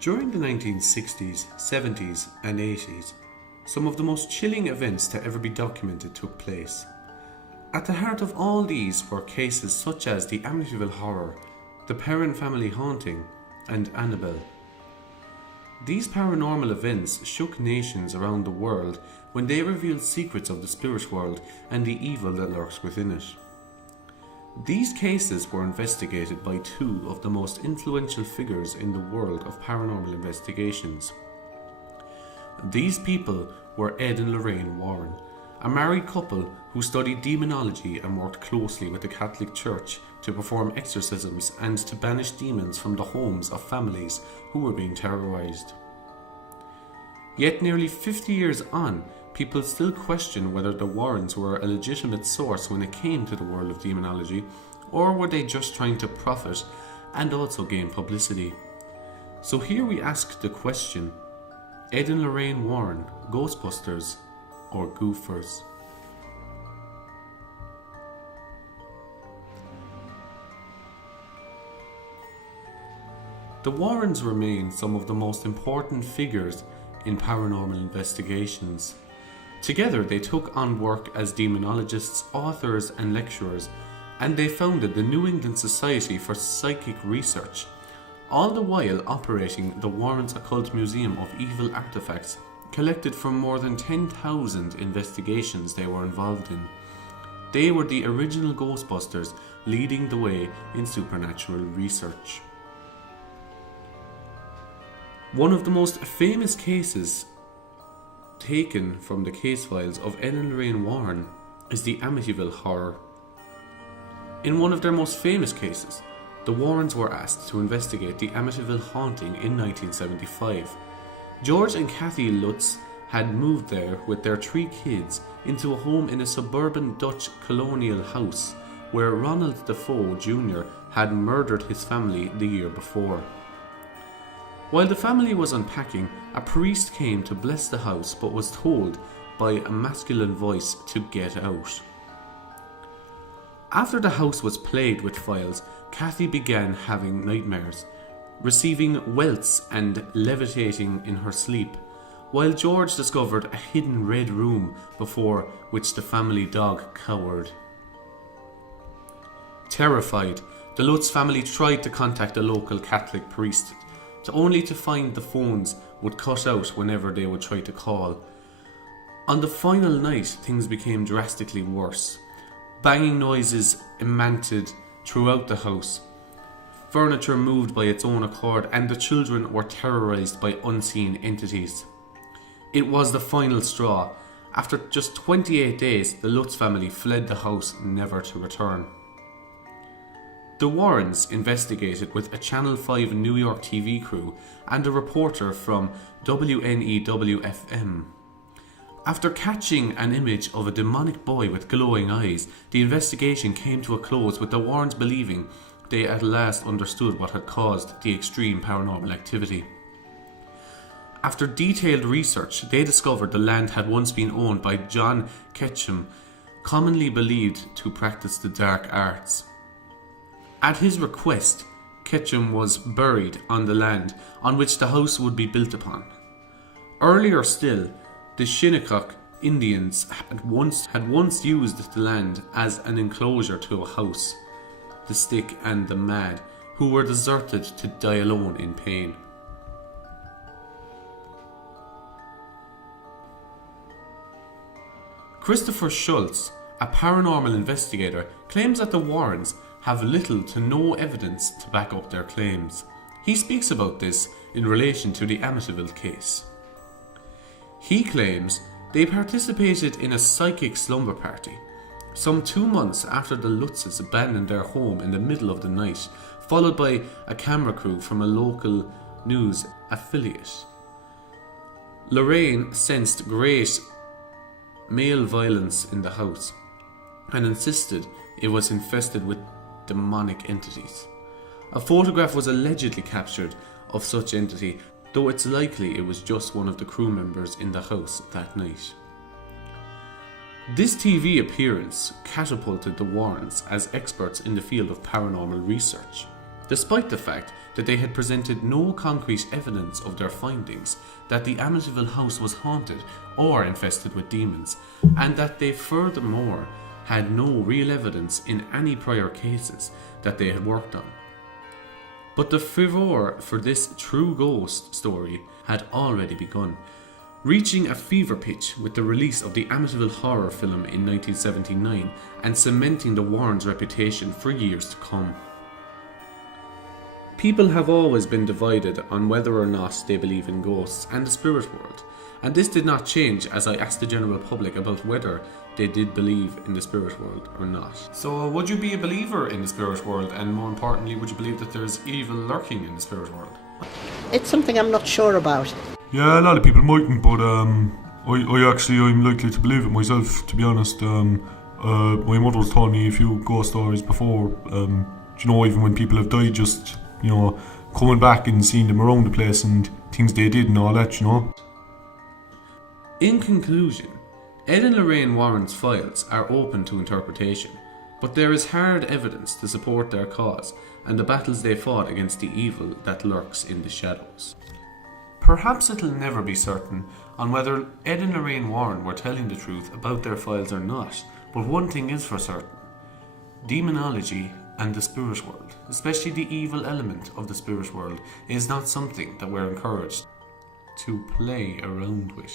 During the 1960s, 70s, and 80s, some of the most chilling events to ever be documented took place. At the heart of all these were cases such as the Amityville Horror, the Perron family haunting, and Annabelle. These paranormal events shook nations around the world when they revealed secrets of the spirit world and the evil that lurks within it. These cases were investigated by two of the most influential figures in the world of paranormal investigations. These people were Ed and Lorraine Warren, a married couple who studied demonology and worked closely with the Catholic Church to perform exorcisms and to banish demons from the homes of families who were being terrorized. Yet nearly 50 years on, people still question whether the Warrens were a legitimate source when it came to the world of demonology, or were they just trying to profit and also gain publicity. So here we ask the question: Ed and Lorraine Warren, Ghostbusters or Goofers? The Warrens remain some of the most important figures in paranormal investigations. Together they took on work as demonologists, authors and lecturers, and they founded the New England Society for Psychic Research, all the while operating the Warrens Occult Museum of Evil Artifacts, collected from more than 10,000 investigations they were involved in. They were the original Ghostbusters, leading the way in supernatural research. One of the most famous cases taken from the case files of Ed and Lorraine Warren is the Amityville Horror. In one of their most famous cases, the Warrens were asked to investigate the Amityville haunting in 1975. George and Kathy Lutz had moved there with their 3 kids into a home in a suburban Dutch colonial house where Ronald Defoe Jr. had murdered his family the year before. While the family was unpacking, a priest came to bless the house but was told by a masculine voice to get out. After the house was plagued with files, Kathy began having nightmares, receiving welts and levitating in her sleep, while George discovered a hidden red room before which the family dog cowered. Terrified, the Lutz family tried to contact a local Catholic priest, only to find the phones would cut out whenever they would try to call. On the final night, things became drastically worse. Banging noises emanated throughout the house. Furniture moved by its own accord, and the children were terrorized by unseen entities. It was the final straw. After just 28 days, the Lutz family fled the house, never to return. The Warrens investigated with a Channel 5 New York TV crew and a reporter from WNEW-FM. After catching an image of a demonic boy with glowing eyes, the investigation came to a close, with the Warrens believing they at last understood what had caused the extreme paranormal activity. After detailed research, they discovered the land had once been owned by John Ketchum, commonly believed to practice the dark arts. At his request, Ketchum was buried on the land on which the house would be built upon. Earlier still, the Shinnecock Indians had once used the land as an enclosure to a house, the Stick and the Mad, who were deserted to die alone in pain. Christopher Schultz, a paranormal investigator, claims that the Warrens have little to no evidence to back up their claims. He speaks about this in relation to the Amityville case. He claims they participated in a psychic slumber party some 2 months after the Lutzes abandoned their home in the middle of the night, followed by a camera crew from a local news affiliate. Lorraine sensed great male violence in the house and insisted it was infested with demonic entities. A photograph was allegedly captured of such entity, though it's likely it was just one of the crew members in the house that night. This TV appearance catapulted the Warrens as experts in the field of paranormal research. despite the fact that they had presented no concrete evidence of their findings that the Amityville house was haunted or infested with demons, and that they furthermore had no real evidence in any prior cases that they had worked on. But the furore for this true ghost story had already begun, reaching a fever pitch with the release of the Amityville horror film in 1979 and cementing the Warrens' reputation for years to come. People have always been divided on whether or not they believe in ghosts and the spirit world, and this did not change as I asked the general public about whether they did believe in the spirit world or not. So would you be a believer in the spirit world, and more importantly, would you believe that there's evil lurking in the spirit world? It's something I'm not sure about. Yeah, a lot of people mightn't, but I'm likely to believe it myself, to be honest. My mother's told me a few ghost stories before, even when people have died, just, coming back and seeing them around the place and things they did and all that, In conclusion, Ed and Lorraine Warren's files are open to interpretation, but there is hard evidence to support their cause and the battles they fought against the evil that lurks in the shadows. Perhaps it'll never be certain on whether Ed and Lorraine Warren were telling the truth about their files or not, but one thing is for certain: demonology and the spirit world, especially the evil element of the spirit world, is not something that we're encouraged to play around with.